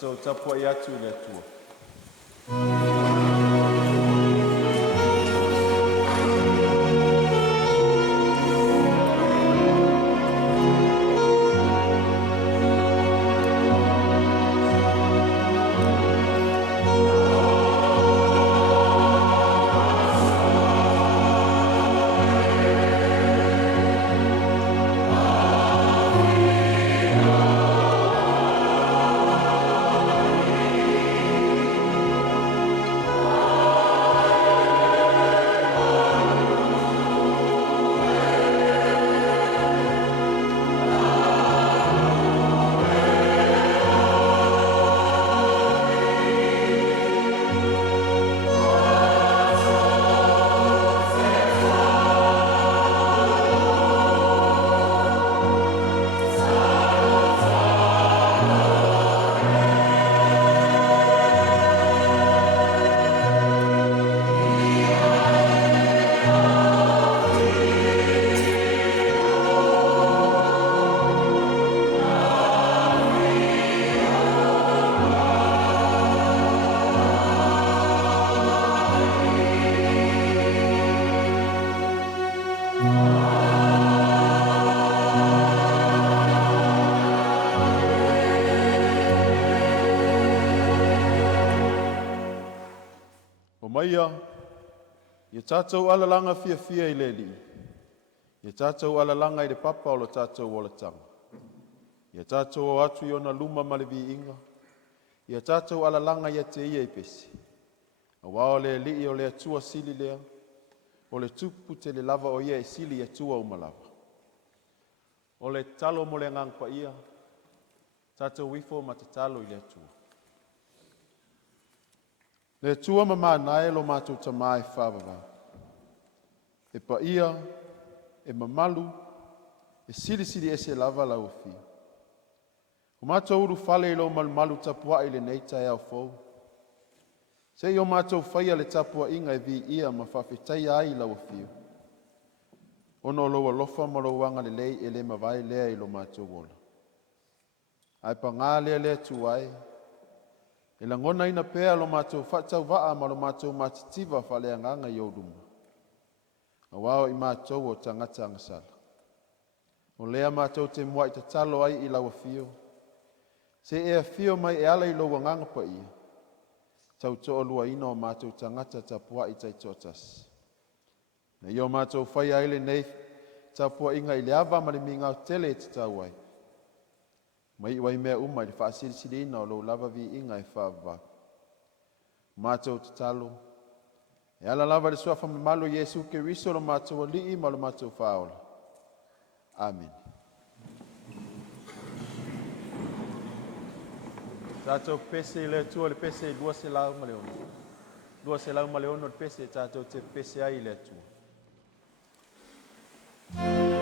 Mātou tapua I atu le atua. Maia, ia tātou alalanga fia I le li. Ia tātou alalanga I le papa o lo tātou o le tanga. Ia tātou o atu I ona luma ma le vi inga. Ia tātou alalanga ia te ia I pesi. A wao le li o le atua sili lea. O le tupu te le lava o ia I sili atua o malava. O le talo mo le ngangpa ia. Tātou wifo ma te talo I le atua. Le tua mama nae lo mātou tamai whāwawa. E pa ia, e mamalu, e siri se lava lau fi. O mātou uru whale lo malu tapua I le nei tai au fau. Se o mātou whaia le tapua inga e vi ia ma whawhetai ai lau fi. Ono loa lofa ma lo wanga le lei e le mawai lea I lo mātou wola. Ai pa ngā lea tuai. E la ngona ina pea lo mātou whatau waa ma lo mātou mātitiva whalea nganga I oruma. A wao I mātou o tangata angasala. O lea mātou te mua I ta talo ai I laua fio. Se ea fio mai e ala I loa nganga pa ia. Tau toa lua ina o mātou tangata tapua I tai totas. Na I o mātou whai aile nei tapua inga I le ava ma le minga o tele te tau ai. Mai wai mea umai le whaasiri ina o lo lava vi inga e whaava. Mātou te talo. E ala lava le sua Faimalo Yesu ke riso lo mātou li'i ma lo mātou whaola. Amen. Tātou pese le tua le pese lua se lau ma le ono. Lua se lau ma le ono le pese tātou te pese ai le tua. Yes.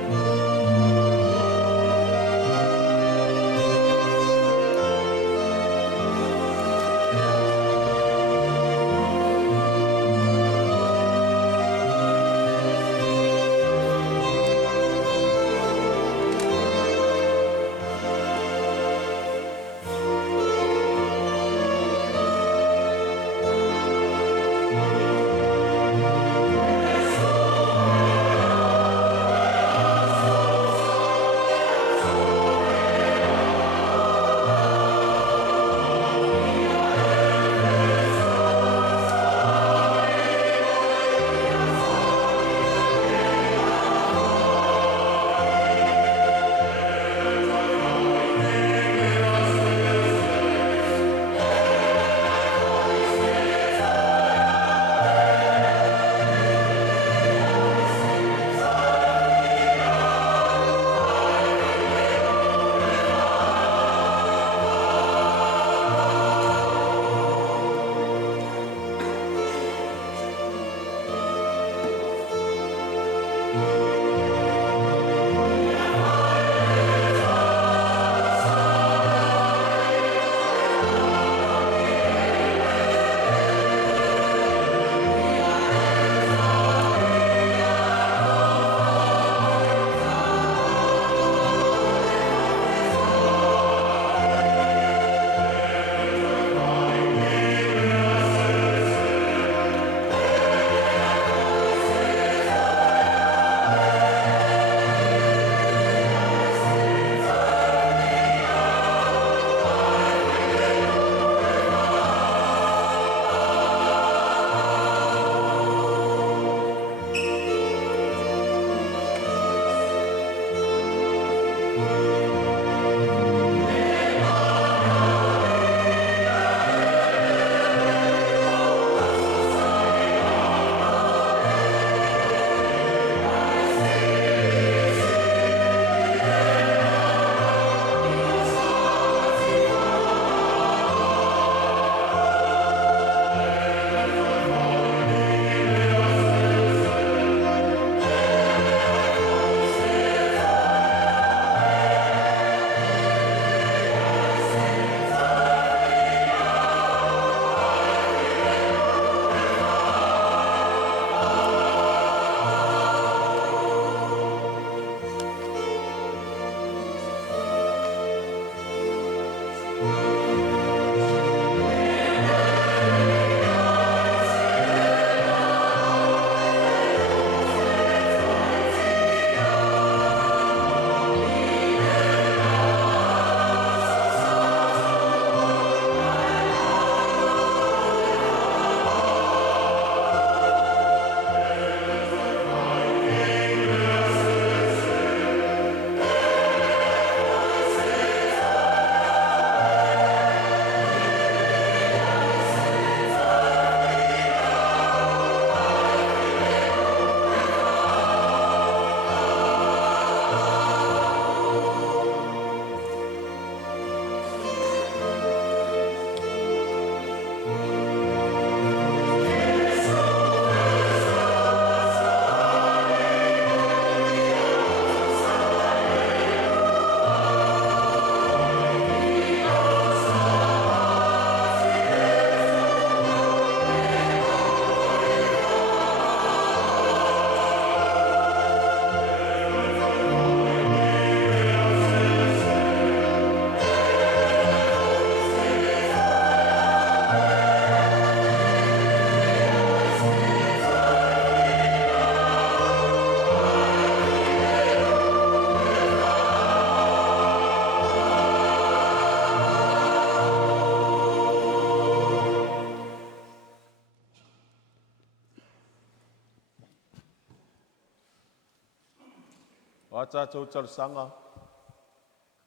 Wa tātou talusanga,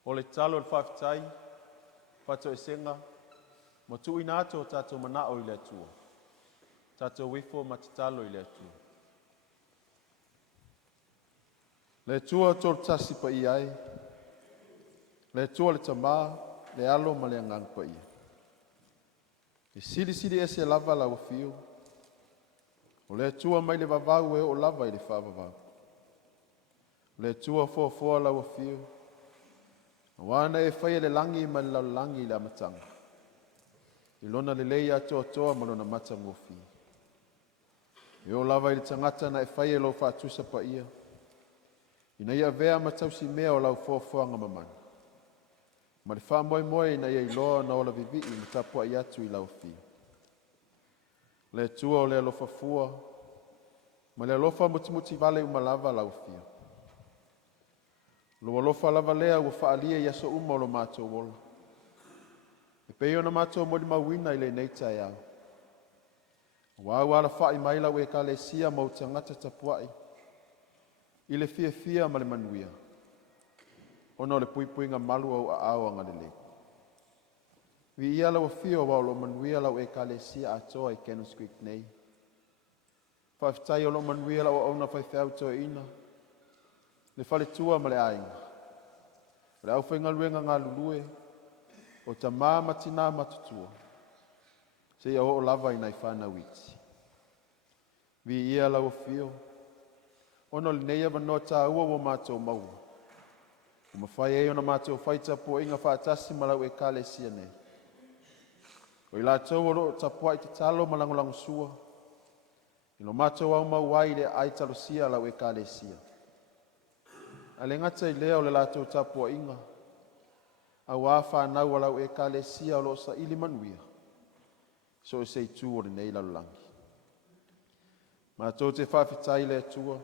o le talo le whawhitai, whato e senga, mo tui nātou tātou manao i le atua. Tātou wifo ma te talo i le atua. Le atua tolu tasi pa i ai, le atua le tamā, le alo ma le angang pa ia. E siri ese lava lau fiu, o le atua mai le vavau e o lava i le whavavau. Le atua fua lau fiu, wana e whaia le langi ma le lau langi le amatanga. I lona le lei atoa ma lona matanga o fiu. E o lava i le tangata na e whaia lo whaatusa pa ia. Ina ia vea matausi mea o lau fuanga mamani. Ma le wha moe ina ia iloa na ola vivi i tapua i atu i lau fiu. Le atua o le alofa fua, ma le alofa mutimuti vale umalava lau fiu. Lo alofa lava lea ua whaalia i aso uma o lo mātou wola. E peo na mātou modi mawina i le neita e au. Wau ala whai mai lau e ka le sia mau tangata tapuai. I le fia ma le manuia. Ono le puipuinga Mālua o Aoao anga le le. Vi ia lau fio wa lo manuia lau e ka le sia atoa i Kenus Creek nei. Whawhitai o lo manuia lau ona whaiwhau toa ina. Le whale tua ma le ainga. Le au whaingaluenga ngā lulue, o ta matina matutua. Se ia o lava i nai whana witi. Vi ia lau fio. Ono le neia vanoa tā ua o mātou maua. O mawhai e ona mātou whaita po inga whaatasi ma lau e ka le sia nei. O i lātou o lo tapua i te talo malangolango sua. I lo mātou au mauai le aitalo sia lau e ka le sia. Ale ngata i lea o le lātou tapua inga. Au a whanau alau e ka le sia o lo sa ili manuia. So e Setu o le nei lalulangi. Mātou te whawhitai le atua.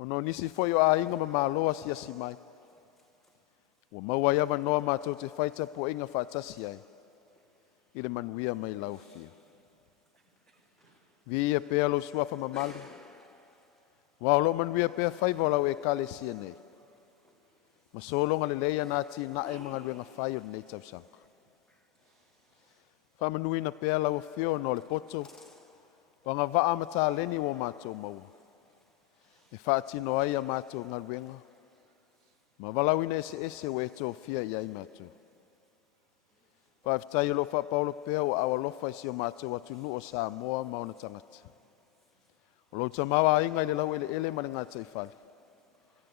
Ono nisi foi o a inga ma māloa si asi mai. Ua maua iawa noa mātou te whaita po inga whaatasi ai. I le manuia mai lau fia. Vi ia pēa lo suafa mamalu. Wa lo manuia pea faiva lau e kale sia nei. Ma solonga le leia nati na e mga luenga fai o nei tausanga. Wha manuina pea lau fio no le poto. Wanga waa mata leni o mātou maua. E whaatino ai a mātou ngā luenga. Ma walauina ese o e tō fia i ai mātou. Whawhitai o lo wha paulo pea o awa lofa isi o mātou atu nu o Sā moa mauna tangata. O lo tamawa inga i le lau ele ma le ngā taifali.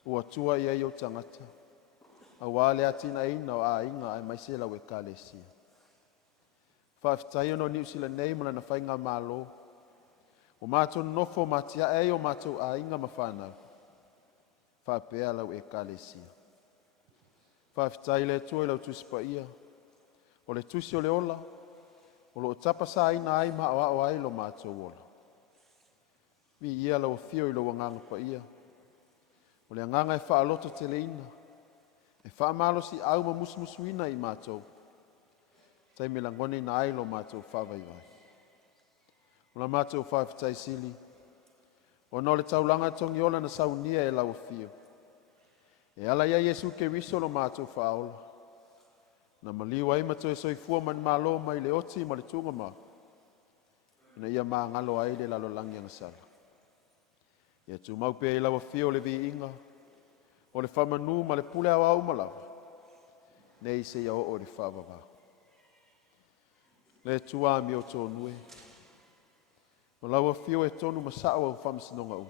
O atua i ai o tangata. A wale atina ina o a inga ai maise lau e ka le sia. Whawhitai ono ni usila nei mana na whainga Mālo. O mātou nofo matia e o mātou a inga ma whanau. Whapea lau e ka le sia. Whawhitai le tua i lau tusipa ia. O le tusi o le ola. O lo tapa sa ina ai ma o ai lo mātou ola. Vi ia lau fio i lau anganga pa ia. O le anganga e wha aloto te le ina. E wha malo si au ma musumusuina i mātou. Tai me langone na ai lo mātou whawai vai. O la mātou whawhitai sili. O no le taulanga tongi ola na saunia e lau fio. E ala ia Yesu ke riso lo mātou whaola. Na maliu ai mato e soifua man malo mai le oti ma le tunga ma. Na ia maa ngalo ai le lalo langi ang sala. Ia tu mau pe ila wa fio le vi inga. O le whamanu ma le pule au malawa. Nei se ia o le whawava. Le tua mi o tō nue. O lawa fio e tonu masao au whamasinonga u.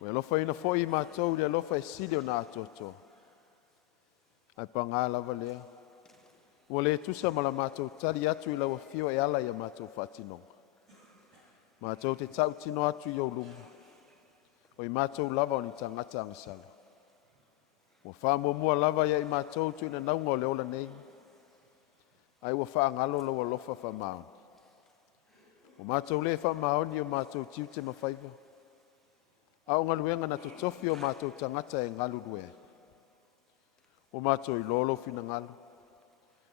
O e lofa ina fo i mātou le lofa e sili o nā atotoa. Ai pa ngā lava lea. Ua le tusa ma la mātou tari atu i lawa fio e ala i a mātou whaatinonga. Mātou te tau tino atu i au lunga. O i mātou lava o ni tangata angasala. Ua whaamua lava ia i mātou tu ina naunga o le ola nei. Ai ua whaangalo lawa lofa whamao. O mātou le whamao ni o mātou tiu te mawhaiva. A o ngaluenga na tutofi o mātou tangata e ngalu duea. O mātou i lolo fina ngalo.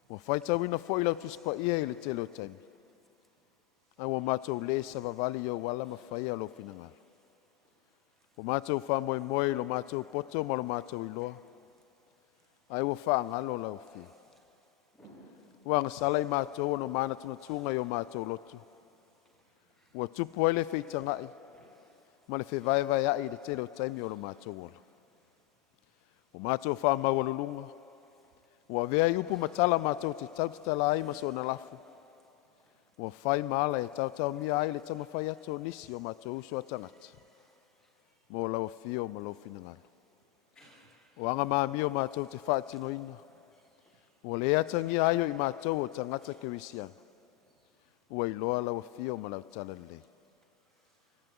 O whaitau ina fo i lau tuspa ia i le tele o taimi. Ai o mātou le savavali i o wala mawhaia lo fina ngalo. O mātou whamoemoe lo mātou poto ma lo mātou iloa. Ai ua whaangalo lau whia. Ua ngasala I mātou no Manatu Matunga I o mātou lotu. Ua tupu ai le whitangai. Ma le whewaiwai ai le tele o taimi o lo mātou ola. O mātou whamau alulunga. Ua vea I upu matala mātou te tautitala ai maso na lafu. Ua Faimalo e tautau mia ai le tamawhai ato nisi o mātou uso atangata. Mo lau fio ma lau finangalo. O anga maami o mātou te whaatino ina. Ua le atangia aio I mātou o tangata kewisiana. Ua iloa lau fio ma lau tala lei.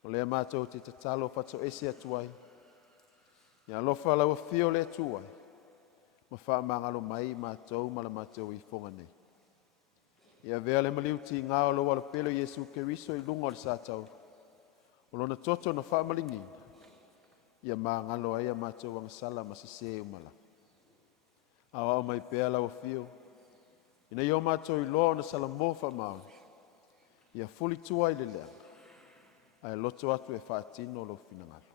O lea mātou te tatalo whato ese atuai. Ia lofa lau fio le atuai. Ma wha mangalo mai mātou ma la mātou I fonga nei. Ia vea le maliuti ngā o lo wala pelo Yesu Keriso I lunga o le sātau. O lona toto na wha malingina. Ia mangalo ai a mātou ang sala masise umala. Awa o mai pea lau fio. Ina I o mātou I loa na sala mofa mau. Ia fuli tua I le lea. Ai loto atu e whaatino lo finangalo.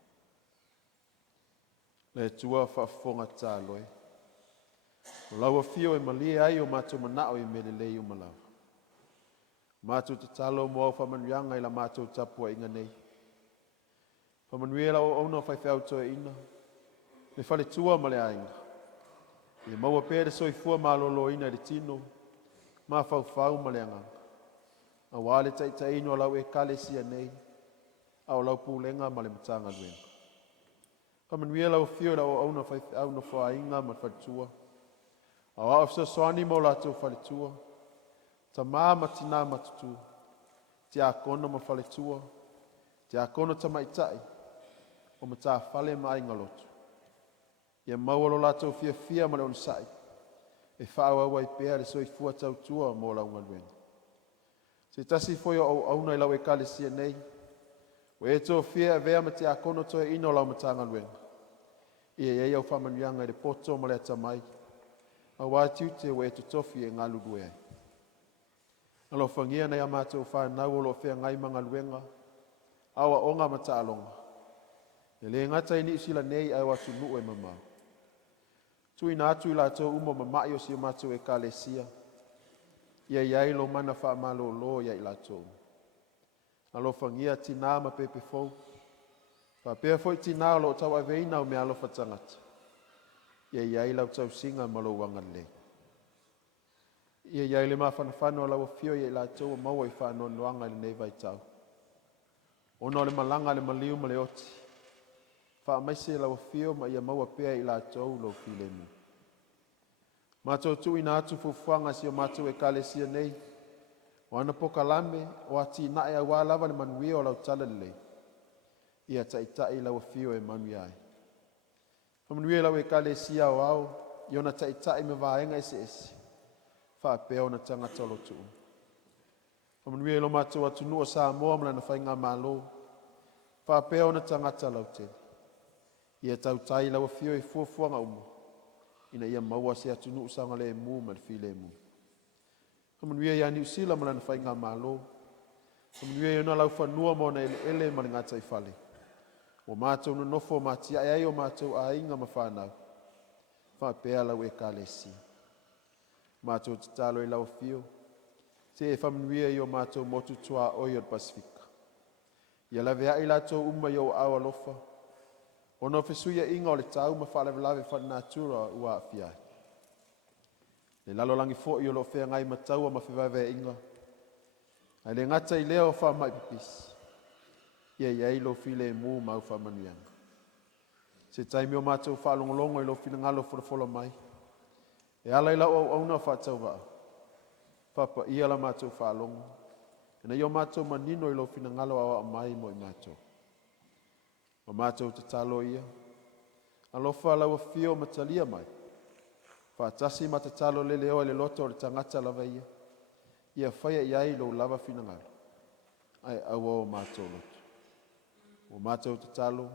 Le tua whaafonga tā loe. O lau fio e malia ai o mātou manao I melelei o malau. Mātou te talo mo au whamanuanga I la mātou tapua inga nei. Whamanuela o ona whaiwhau toa ina. Le whale tua ma le ainga. Le maua pere soifua malolo ina le tino. Ma whau ma le anganga. A wale taitaino lau e kale sia nei. Au lau pulenga ma le matanga luenga. Whamanuela o fio la o ona whaiwhau na whainga ma whalitua. Au au soani mo lato whalitua. Ta mama tina matutu. Tiakono ma whalitua. Tiakono tamaitai. O mata whale ma inga lotu. Ia maualo lato fia ma le onsai. E whaawa wai pēa le soifua tautua mo launga luenga. Se tasi foi o auna I lau e kale sia nei. O e tō fia e vea ma Tiakono toa ino lau matanga luenga. Ia au whamanuanga I le poto ma le atamai. A wātiu te o e tutofi e ngā lulu e. Alo whangia nei a mātou whanau o lo whea ngai manga luenga. Awa onga mata alonga. E le ngata I ni usila nei ai watu nuu e mamau. Tui na atu I lātou umo mamai o si o mātou e kale sia. Ia iai lo mana Faimalo lo ia I lātou. Alo whangia tina ma pepe fau. Pea foi tina lo tau aveina o me alofa tangata. Ia iai lau tau singa malo wanga le. Ia iai le mawhanawhano lau fio ia I lātou maua I whano noanga I le nei vai tau. Ono le malanga le maliu ma le oti. Wha maise lau fio ma ia maua pea I lātou lo filemu. Mātou tu ina atu fufuanga si o mātou e kale sia nei. O ana poka lame o ati na e awa lava le manuia o lau tala lei. Ia taitai lau fio e manuia ai. Manuia lau e kale sia o au. Iona taitai me vaenga ese ese. Wha peo na tangata lotu. Manuia lo mātou atu nua sa moa mla na whainga Malo. Wha peo na tangata lau te. Ia tautai lau fio e fuafuanga umo. Ina ia maua se atu nuu sanga le mu ma le file mu. Manuia ia ni usila mla na whainga Malo. Manuia iona lau whanua mo na ele ma le ngata I whale. O mātou no nofo mati ai o mātou a inga ma whanau. Wha pea lau e kale si. Mātou te talo I lau fio. Te e whamanuia I o mātou motu tua oi o Pasifika. Ia lawe ai lātou uma I o awa lofa. Ono fesuia inga o le tau ma whalewalawe whanatura ua awhiai. Le lalolangi fo I o lo whea ngai mataua ma whiwawe inga. Ai le ngata I leo wha mai pipisi. Ia iai lo file mu mau whamanuianga. Se taimi o mātou whalongolongo I lo finangalo whorofolo mai. E ala I lau au auna whatau waa. Papa ia la mātou whalongo. E na io mātou manino I lo finangalo awa mai mo I mātou. O mātou te talo ia. Alofa lau fio matalia mai. Whaatasi mata talo le leo le loto o le tangata lava ia. Ia whaia iai lo lava finangalo. Ai awa o mātou loto. O mātou te talo.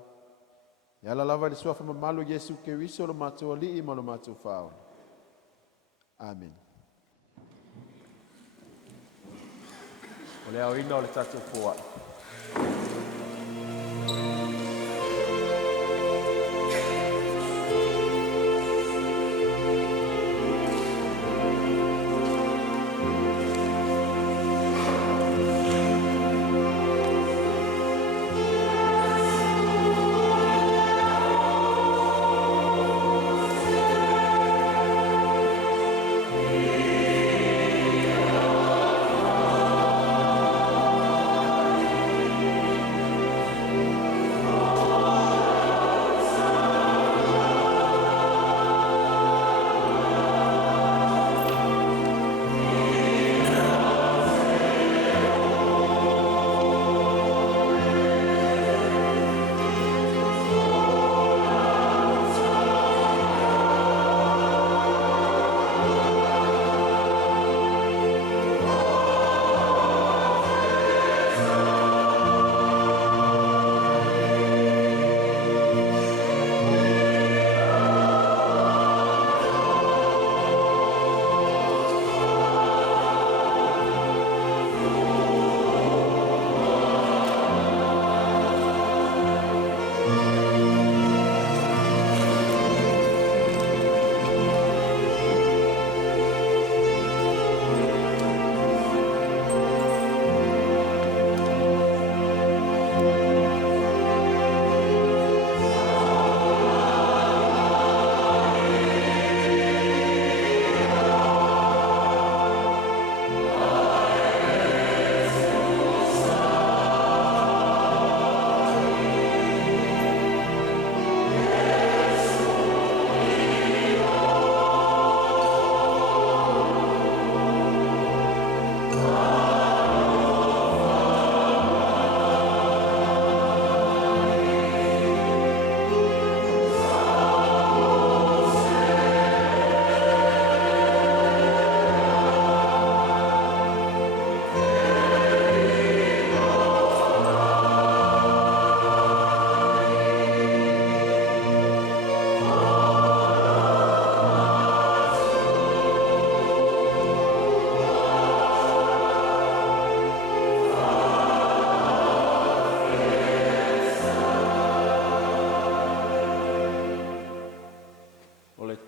E ala lava le suafa mamalo Yesu Keriso lo mātou alii ma lo mātou whao. Amen. O le au ina o le tatou fua.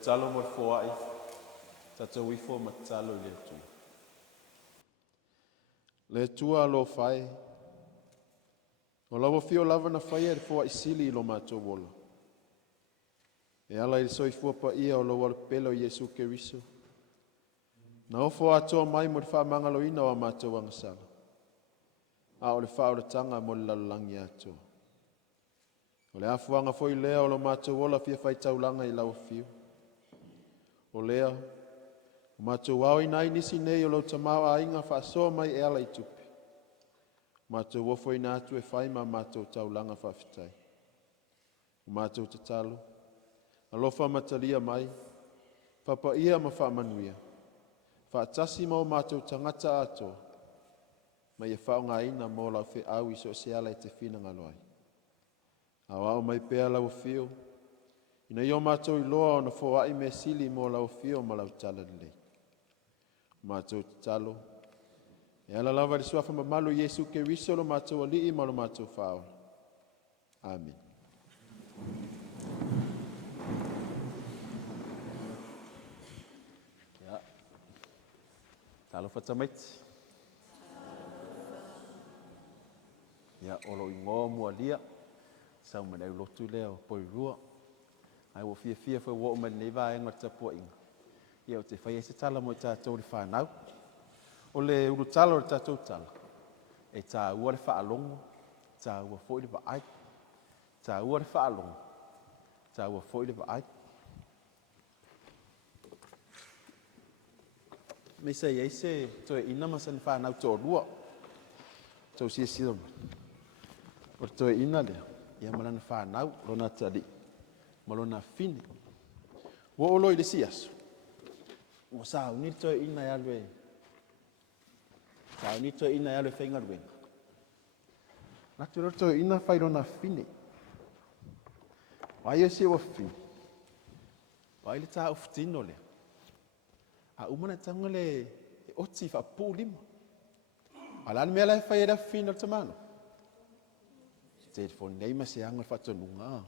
talo mo Fuataimi. Tātou ifo matalo le tu. Le tua lo fai. O lawa fio lava na fai e Fuataimi sili lo mātou wola. E ala i soifua pa ia o lo wale pelo Yesu Keriso. Na ofo atoa mai mo le whaamangalo ina o mātou angasala. A o le whaoratanga mo le lalangi atoa. O le afuanga foi lea o lo mātou wola fia faitaulanga i lau fio. O lea, o mātou wau i nai nisi nei o lo tamau a inga whaasoa mai e ala i tupi. Mātou wofo i nātu e whaima mātou taulanga whaafitai. O mātou te talo. Alofa matalia mai, papa ia ma whaamanuia. Whaatasi mo mātou tangata atoa. Mai e whaonga ina mo lau whi au iso se ala i te whina ngaloai. Awao mai pēa lau fio. Ina i o mātou i loa o na Fuataimi me sili mo lau fio ma lau tala lei. Mātou te talo. E ala lava le suafa ma malu Yesu Keriso lo mātou alii ma lo mātou whao. Amen. Talo fatamaiti. Ia olo i ngō Mualia. Sauniga Lotu leo Porirua. Ai wo fia foi wo ma nei vai nga tapua inga. Ia o te whai se tala mo tātou le whanau. O le uru tala o le tātou tala. E tā ua le whaalongo. Tā ua foi le vaai. Tā ua le whaalongo. Tā ua foi le vaai. Me sei eise toe ina masan whanau tō rua. Tō sia siram. O toe ina lea. Ia malana whanau, rona tari. Malona fine. Wo olo i le siasu. Mo sao, ni toe ina e alwe. Sao, ni toe ina e alwe whaingaruenga. Naturo toe ina whai rona fine. Wai e se wa fine. Wai le tā ufutino lea. A umana tanga le oti fa pulima. Alan me la fa era fino tamano. Te fo nei ma se anga fa tonunga.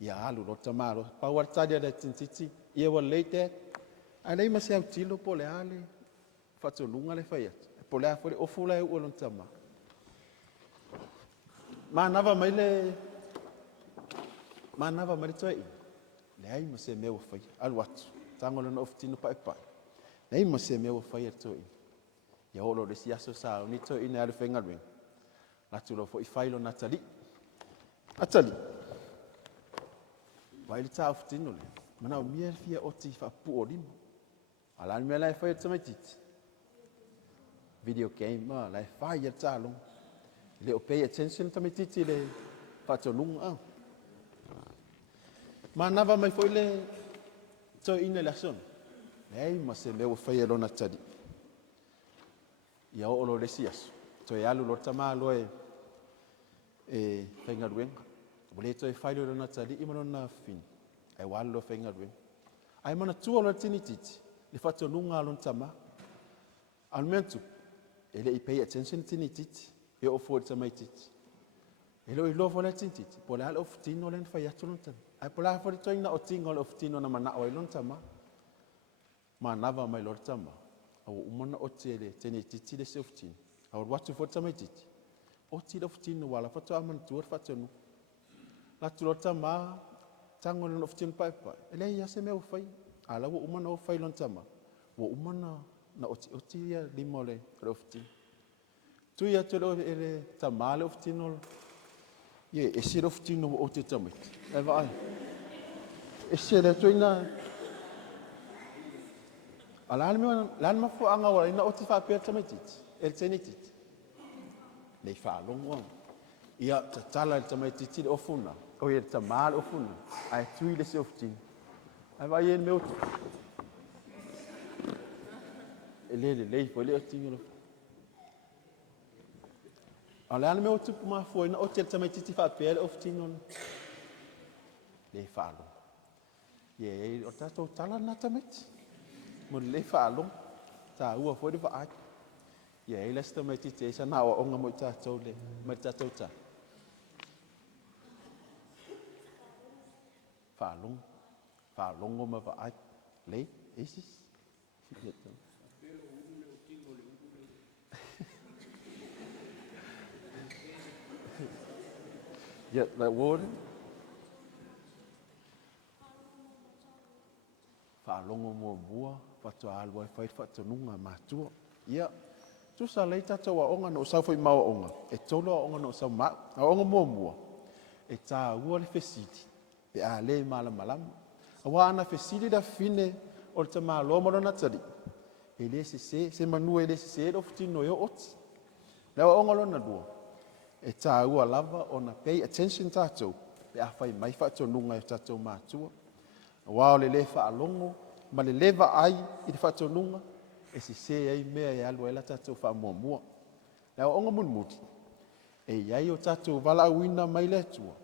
Ya alu lo tamalo. Pa wa tadia da tintiti. Ia wa late. Alei ma se au tilo po le ale. Fa tonunga le fa ia. Po le afore ofula e ulon tama. Ma nava mai le toi. Le ai ma se me wa fa. Al watu. Tangolo no ofitino pa pa. Nei ma se me wa fa ia toi. Ya olo de si Aso Sā ni toi ina ale whaingaruenga. Latu lo fo i whailo na tali. Atali. Waili tā ofitino le. Mana o mia fia oti whapu o lima. Alani mea lai whai tamai titi. Video game ma lai whai ia tā long. Le o pay attention tamai titi le whatonunga. Ma nava mai foi le toi ina le ason. Nei ma se mea whai alo na tali. Ia olo le siasu. Toi alu lo tamalo e whaingaruenga. Wale toi whailo lo na tali ima lo na fin. Ai wale lo whaingaruenga. Ai mana tua lo tini titi. Le whatonunga lo tama. Almentu. Ele I pay attention tini titi. E o fo tamai titi. Ele o I lofo le tini titi. Po le ala ofitino le whaiato lo tama. Ai po la fo le toi na o tinga le ofitino na Manatu Autu lo tama. Ma nava mai lo tama. Au umana o tene titi le se ofitino. Au watu fo tamai titi. O ti le ofitino wala fato aman tuar fatonu. La tulota ma tango le ofitino pai pai. Ele ia se me o fai. Ala wo umana o fai lon tama. Wo umana na oti ia limole le ofitino. Tu ia te lo ele tama le ofitino. Ye e se le ofitino o te tamai. E vai. E se le tuina. Ala me fo anga wala ina oti fa pe tamai titi. El tene titi. Nei fa longo. Ia tala le tamai titi le ofuna. O ia tama le ofuna. Ai tui le se ofitino. Ai vai e me otu. Ele foi le ofitino. Ala me otu ma foi na oti le tamai titi fa pe le ofitino. Le fa longo. Ye o tato tala na tamai titi. Mo le fa longo. Ta ua foi de va. Ia e lesta mai titi e sana o onga mo tātou le, mai tātou tā. Whaalongo ma wa ai. Lei, Isis? Yeah, that warden. Whaalongo mo bua, whatua alua e whai whatununga mātua. Ia, tu sa lei tatou a onga no sau whai maua onga. E tolo a onga no sau maa, a onga mua mua. E tā ua le whesiti, e a le malama. A wā ana whesiti da whine o le tamā loa marona tari. E le se manua e le se o whitino e o oti. Lewa onga lona dua. E tā ua lava o na pay attention tātou. E a whai mai whatununga e tātou mātua. Wao le whaalongo, ma le lewa ai i te whatonunga, e se ai mea e alu e la tātou whamuamua. Nau onga munmuti, e iai o tātou wala awina mai le tua,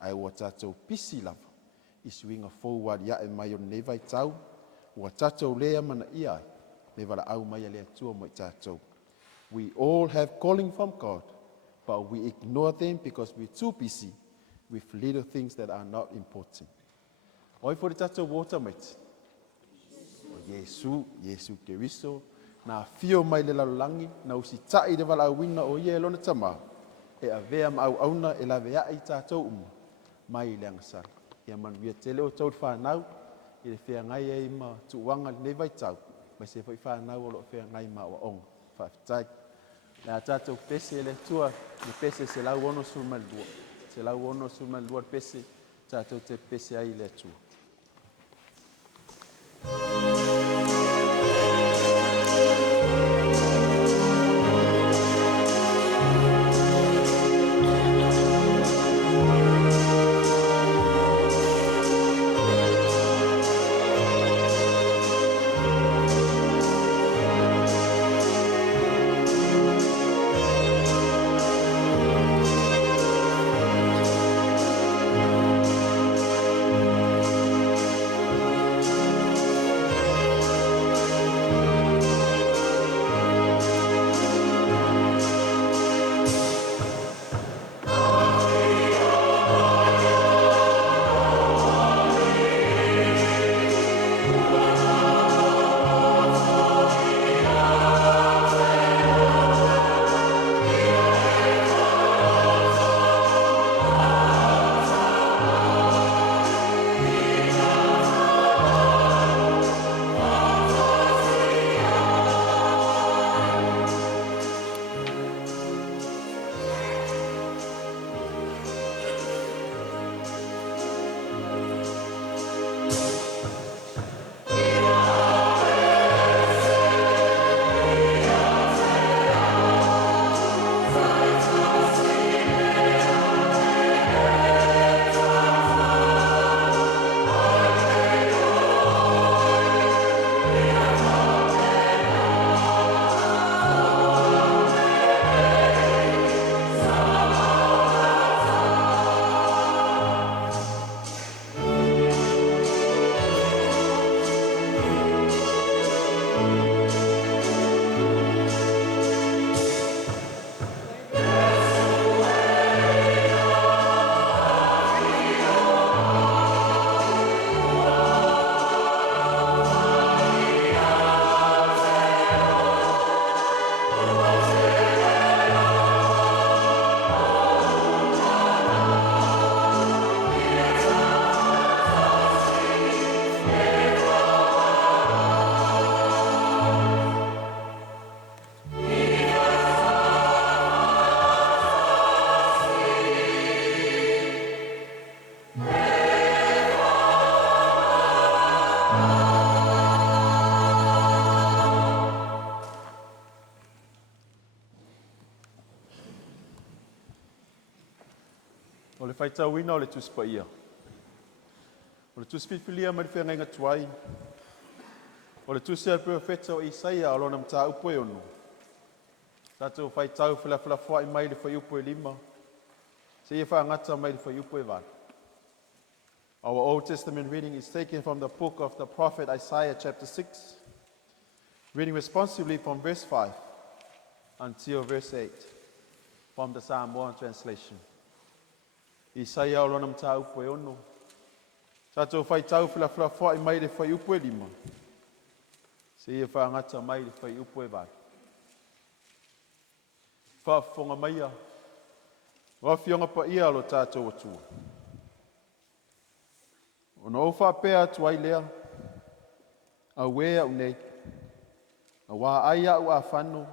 ai ua tātou pisi lava, i suinga forward ia e mai o neva i tau, ua tātou lea mana ia ai, le wala au mai le tua mo i tātou. We all have calling from God, but we ignore them because we're too busy with little things that are not important. Oi for tātou watermate. Yesu Keriso, na fio mai le lalangi, na usi tai de wala wina o ye lona tama. E a vea ma au auna e la vea i tātou mai le angasara. Ia manuia tele o tau whanau, i le whea ngai e ma tuwanga le vai tau, mai se whai whanau o lo whea ngai ma o onga, whaafitai. Na tātou pese le tua, le pese se lau ono sumalua. Se lau ono sumalua pese, tātou te pese ai le tua. O le faitauina o le tusipaia. O le tusipilipilia ma le whenga tuai. O le tusi al profeta o Isaia o lona mta upo e onu. Tatou faitau whilawhilawhua i mai le whaiupo e lima. Se ia whaangata mai le whaiupo e vana. Our Old Testament reading is taken from the book of the prophet Isaiah chapter 6, reading responsively from verse 5 until verse 8 from the Psalm 1 translation. Isaia o lona mta upo e onu. Tātou whai tau whila whai mai le whai upo e lima. Se ia whaangata mai le whai upo e vātu. Whaafonga mai a. Wawhionga pa ia alo tātou atua. Ona o whapea atu ai lea. A wea unei. A wā ai au a whanu.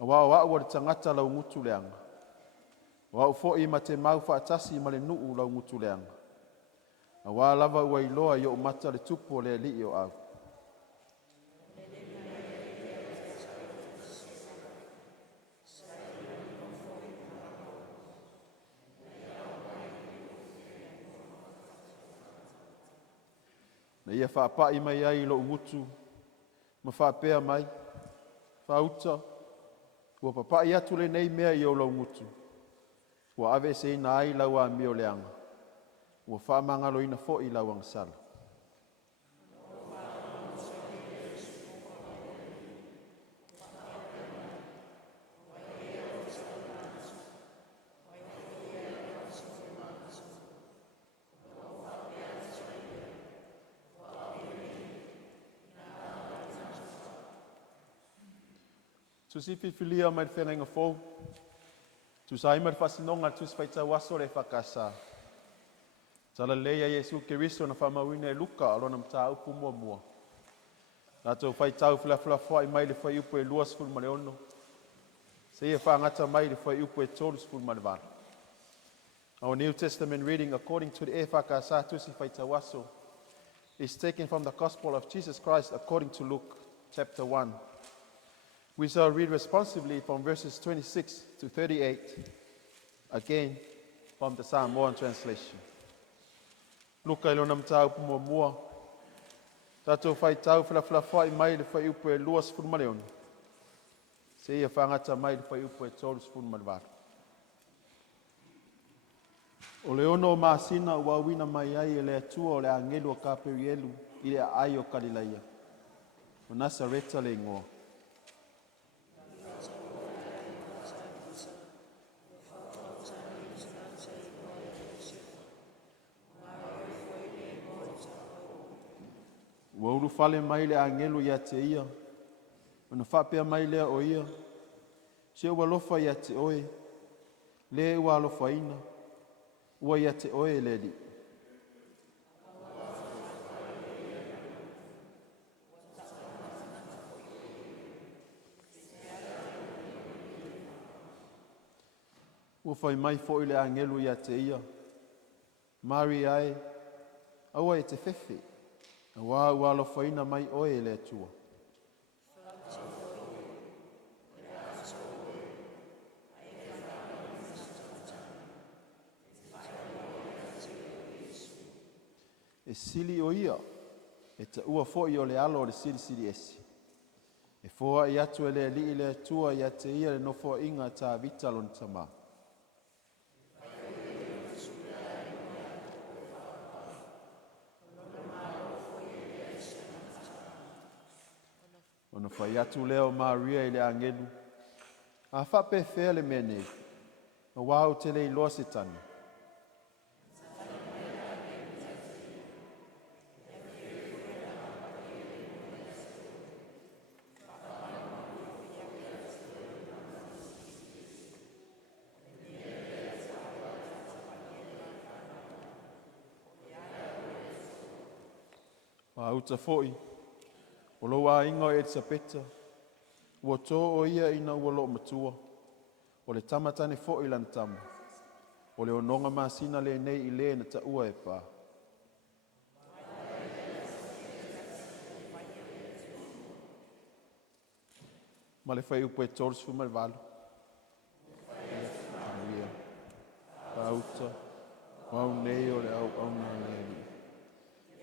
A wā o au a tangata lau ngutu leanga. Wa au fo i ma te mau whaatasi ma le nuu lau ngutu leanga. A wā lava ua i loa i o mata le tupu o le li o au. Na ia whaapai mai ai lo ngutu, ma whaapea mai, whauta, ua papai atu le nei mea i o lo ngutu. Ua ave se ina ai lau a mio leanga. Ua whaamangalo ina fo i lau ang sala. Tusifi filia mai whenga inga fōu. Tusai mai whasinonga tus whaita waso le whakasa. Tala leia Yesu Keristo na whamawina e luka alona mta upu mua mua. Nato whaitau whila whai mai le whai upu e lua skul ma le ono. Se ia whaangata mai le whai upu e tolu skul ma le vana. Our New Testament reading according to the EFKS tusi whaita waso is taken from the Gospel of Jesus Christ according to Luke chapter 1. We shall read responsively from verses 26 to 38, again from the Samoan translation. Luka ilona mtau mua mua. Tato whaitau whila whai mai le whai upu e lua sifuru maleoni. Se ia whangata mai le whai upu e tolu sifuru malevara. O le ono o maasina ua wina mai ai e le atua o le angelu o kaperielu i le ai o Galileia. O Nasareta le ingoa. Ua ulu fale mai le angelu ia te ia. Ona whapea mai lea o ia. Se ua lofa ia te oe. Le ua lofa ina. Ua ia te oe le li. Ua whai mai fo i le angelu ia te ia. Mari ai. Aua e te fefe. Wa ua lofaina mai oe le atua. E sili o ia, e ta ua foi o le alo o le sili esi. E foa i atu e le li i le atua i ate ia le nofo inga ta vita lon tama. Ona whai atu leo Maria i le angelu. A whape whea le mene. A wau tele i loa se tani. Wauta foi. O lo wa inga e tsapeta. Ua tō o ia ina ua lo matua. O le tamatane fo i lan tamu. O le ononga masina le nei i le na ta ua e pā. Ma le whai upo e tōrus fu mal valo. Maria. Pauta. Wau nei o le au na nei.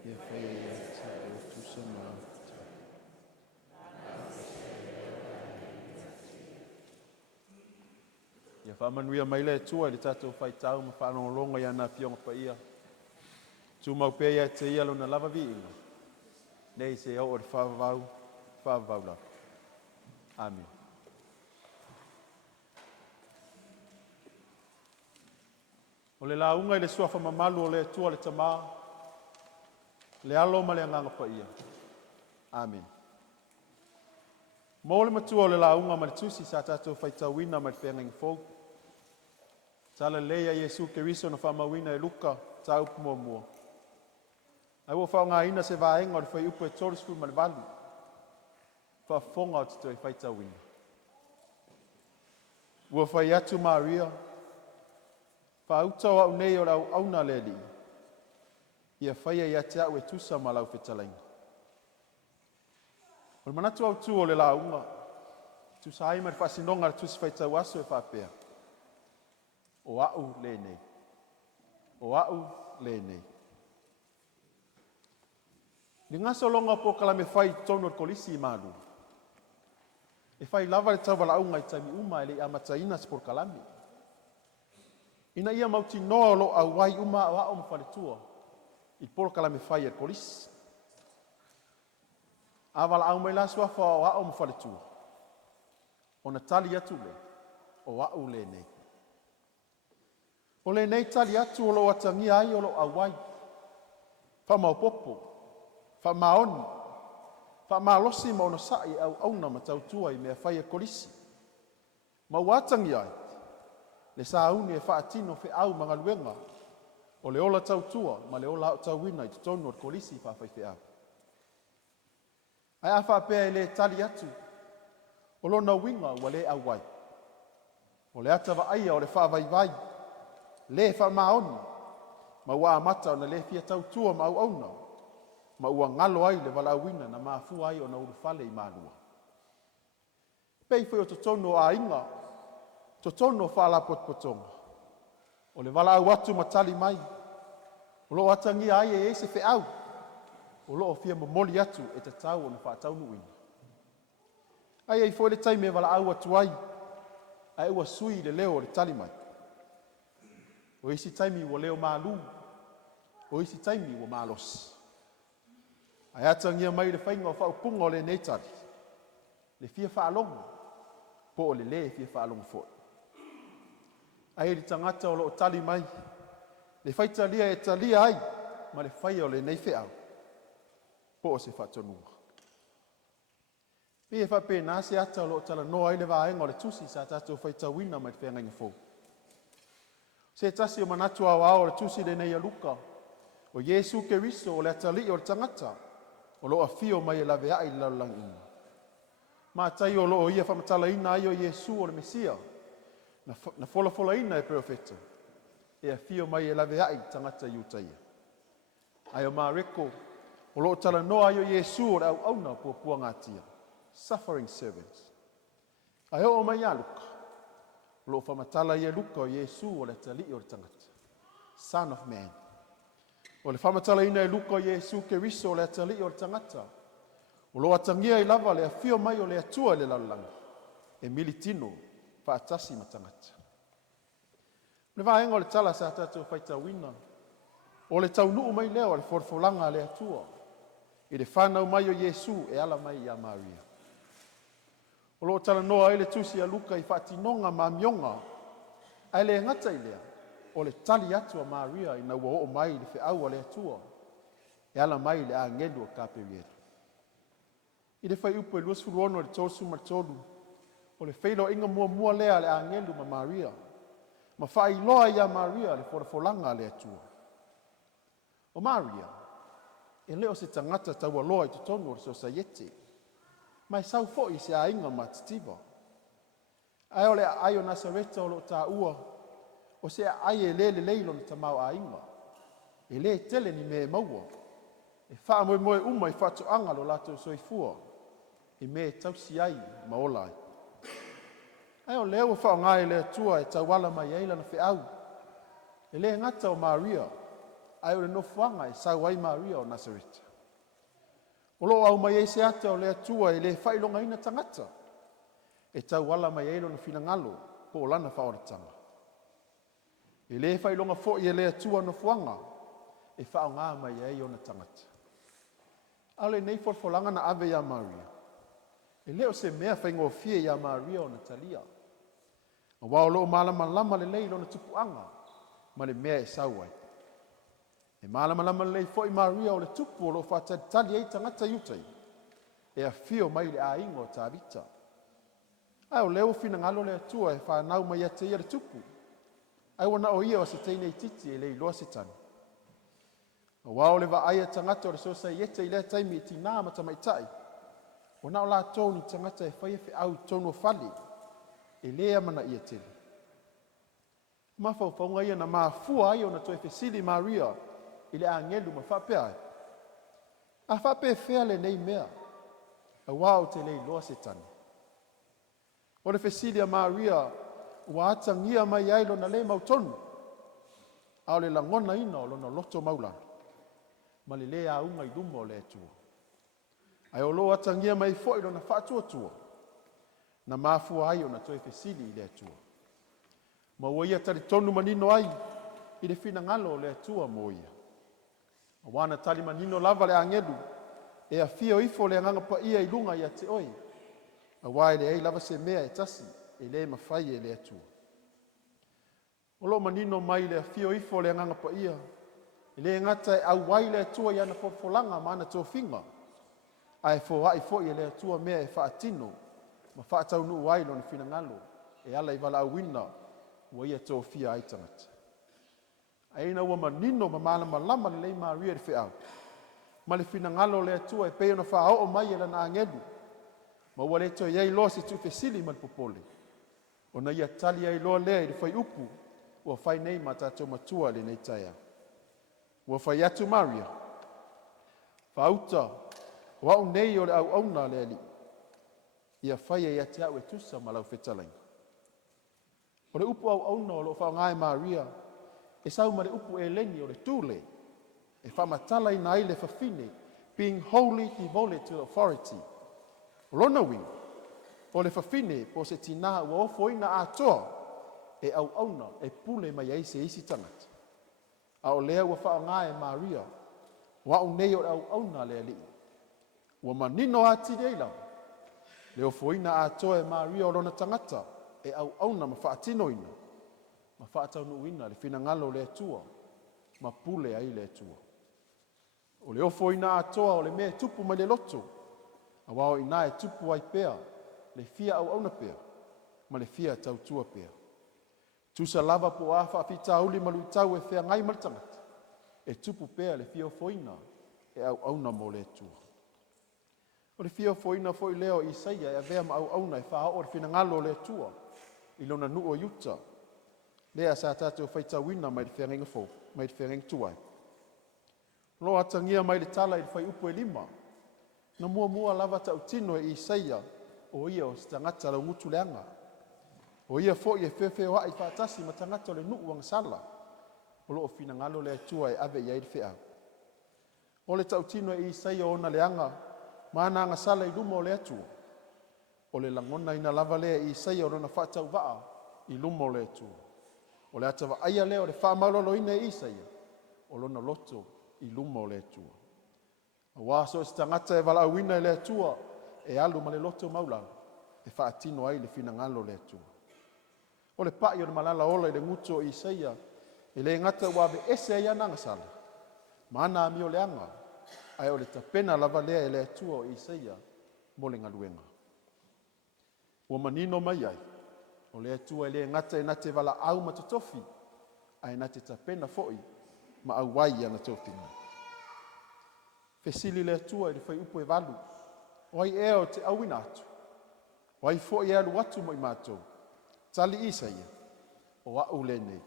Ia whai e ta o tusa maa. Ia whamanuia mai le tua i le tātou whaitau ma whanonga i ana fionga pa ia. Tu mau pēia te ia lona lava viinga. Nei se au o le whavavau la. Amen. O le launga i le suafa mamalu o le tua le tamā. Le alo ma le anganga pa ia. Amen. Mo le matua o le launga ma le tusi sa tatou faitauina ma le whenga fou. Tala leia Yesu Keriso na whamawina e luka ta upu mua mua. Ai wo whaonga ina se vaenga o le whai upu e torisku ma le valu. Whafonga o tito e faitauina. Ua whai atu Maria. Whautau au nei o lau auna le li. Ia whaia ia te au e tusa ma lau whetalainga. O le Manatu Autu o le launga. Tusa ai ma le whasinonga le tusi whaitau aso e whapea. O au lenei. O au lenei. Ni ngaso longa po kala me whai tono kolisi i Mālua. E whai lava le tau wala aunga i taimi uma e le amataina spor kalami. Ina ia mauti noa lo au wai uma o ao mwhale tua. I polo kala me whai e kolisi. A wala au mai la suafa o ao mwhale tua. O na tali atu le. O au lenei. O lenei tali atu o lo atangia ai o lo au wai. Whamau popo. Whamaoni. Whamalosi ma ono sai au auna ma tautua i mea whai e kolisi. Ma watangi ai. Le sa auni e whaatino whi au mangaluenga. O le ola tautua ma le ola tauina i tutonu o kolisi wha whai whi au. Ai a whapea e le tali atu. O lo na winga ua le au wai. O le atawa aia o le whaavaivai. Le whamaoni. Ma ua amata o na le fia tautua ma au auna. Ma ua ngalo ai le walauina na maafu ai o na urufale i Mālua. Pei fai o totono a inga, totono whala potpotonga. O le walau atu matali mai, o lo atangia ai e se au. O lo o fia momoli atu e te tau o na whaataunu wina. Ai ei foi le taime walau atu ai, ai ua sui le leo o le tali mai. O isi taimi ua leo Mālua, o isi taimi ua Mālosi. Ai atangia mai le whainga o whaupunga o le neitari. Le fia whaalonga. Po o le fia whaalonga fo. Ai le tangata o lo tali mai. Le whaitalia e talia ai. Ma le whaia o le nei whiau. Po o se whatonunga. Pia whape nā se ata o lo tala noa ai le vāenga o le tusi sa tātou whaitawina mai te whenga fo. Se tasi o Manatu Aoao o le tusi le nei a luka. O Yesu Keriso o le atali o le tangata. O lo afio mai e lave ai lalang ina. Ma tai o lo ia whamatala ina ai o Yesu o le Mesia. Na fola ina e profeta. E afio mai e lave ai tangata i utaia. Ai o mareko. O lo tala noa ai o Yesu o le au auna pua ngatia. Suffering servants. Ai o mai aluka. O lo whamatala i e luka o Yesu o le tali o le tangata. Son of man. O le whamatala ina e luka o Yesu Keriso o le atali o le tangata. O lo atangia i lava le afio mai o le atua le lalanga. E militino whaatasi ma tangata. Le vaenga o le tala sa tātou whaitawina. O le taunuu mai leo o le forfolanga le atua. I le whanau mai o Yesu e ala mai i a Maria. O lo tala noa ai le tusi a luka i whaatinonga ma mionga. Ai le ngata i lea. O le tali atu a Maria ina ua o mai le whiau a le atua. E ala mai le a ngelu o kaperiera. I le whai upu e luas furuono le tosu ma tolu. O le whailo inga mua lea le a ngelu ma Maria. Ma whai loa i a Maria le forafolanga le atua. O Maria, e leo se tangata taua loa i tutonu o le society. Mai sau fo i se a inga ma titiva. Ai o le ai o Nasareta o lo ta ua. O se ai e le leilo ni tamau a inga. E le tele ni me maua. E wha moe uma i whatu anga lo lato soifua. E me tausi ai ma olai. Ai o leo wha ngai le atua e tauala mai eila na whiau. E le ngata o Maria. Ai o le nofuanga e sau ai Maria o Nasareta. O lo au mai e se ata o le atua e le whailonga ina tangata. E tauala mai eilo na finangalo po o lana whaoratanga. E le whailonga fo i e le atua no fuanga, e whao ngā mai e o na tangata. Ale nei forfolanga na ave ia Maria. E leo se mea whaingo fie ia Maria o na talia. A wao loo malama lama le leilo na tupuanga, ma le mea e sauai. E malamalama lei fo'i Maria o le tupu o lo whātali ei tangata iutai. E a fio mai le a ingo tā vita. Ai o leo fina ngalo le atua e whanau mai ate ia le tupu. Ai wana o ia o se teine i titi e le iloa se tani. A wao le wa aia tangata o le sosa i ete i le taimi i tina mata mai tai. O na o la tōni tangata e whaia fe au tonu o whali. E lea mana ia tele. Mawhauwhaunga ia na maa fua ai o na toi fesili Maria i le angelu ma whapea ai. A whapea whea le nei mea. A wao te le iloa se tani. O le fesili a Maria ua atangia mai ai lo na le mautonu. Ao le langona ina o lo na loto maulana. Ma le lea unga i dumo o le atua. Ai o lo atangia mai fo i lo na whaatua tua. Na mafua ai o na toi fesili i le atua. Ma ua ia tali tonu manino ai i le fina ngalo o le atua mo ia. A wana tali manino lava le angelu e a fio ifo le anganga pa ia i lunga ia te oi. A wae le ei lava se mea e tasi e le mawhai e le atua. O lo manino mai le a fio ifo le anganga pa ia. E le ngata e au wai le atua i ana fofolanga ma ana tō finga. A e fo wai fo i le atua mea e whaatino. Ma whaatau nu wai lo ni fina ngalo. E ala i wala au wina ua ia tō fia ai tangata. Aina ua manino ma malama lama le lei Maria le whiau. Ma le fina ngalo le atua e peo na wha o mai e lana angelu. Ma ua le to iei loa se tu fesili man popole. O na ia tali ai loa lea i le whai upu. Ua whai nei ma tato matua le nei taia. Ua whai atu Maria. Whauta. Wau nei o le au auna le ali. Ia whai e ate au e tusa ma lau whetalainga. O le upu au auna o lo whao ngai Maria. E sau ma le upu e leni o le tūle. E whamatala i nai le whawhine. Being wholly devoted to authority. Rona wing, o le whawhine po se tina ua ofo ina atoa e au auna e pule mai ai se isi tangata. A o lea ua whao ngae Maria, wa o nei o au auna lea li. Ua manino ati de ilau, le ofo ina atoa e Maria o lona tangata e au auna ma whaatino ina, ma whaatau nu ina le fina ngalo le atua, ma pule ai le atua. O le ofo ina atoa o le mea tupu mai le loto, a wao ina e tupu ai pea, le fia au auna pea, ma le fia tautua pea. Tusa lava po a whaafita uli malu tau e whea ngai maltangata, e tupu pea le fia o foina e au auna mo le tua. O le fia o foina foi leo i saia e avea ma au auna e wha o le fina ngalo le tua, i lona nu o yuta, lea sa tātou whaitawina mai le whea ngenga fo, mai le whea ngenga tuai. Lo atangia mai le tala i le whai upu e lima, na mua lava tau tino i Isaia o ia o tangata lau ngutu leanga. O ia fo i e whewhe wa i whaatasi ma tangata le nuu wang sala. O loo fina ngalo le atua e ave i aile whea. O le tau tino i Isaia o na leanga, maana anga sala i luma o le atua. O le langona ina lava lea i Isaia o na whaatau waa i luma o le atua. O le atawa aia lea o le Faimalo ina i Isaia o lona loto i luma o le atua. A waso se tangata e wala awina le atua e alu ma le loto maulanga e whaatino ai le fina ngalo le atua. O le pai o le malala ola i le nguto i Isaia e le ngata wawe ese ai ananga sala. Maana ami o le anga ai o le tapena lava lea e le atua o Isaia mo le ngaluenga. Ua manino mai ai o le atua e le ngata e nate wala au matatofi ai nate tapena foi ma au wai ana tofinga. Fesili le atua i le whai upu e walu. Oi eo te awina atu. Oi fo i alu atu mo i mātou. Tali isa ia. O au lenei.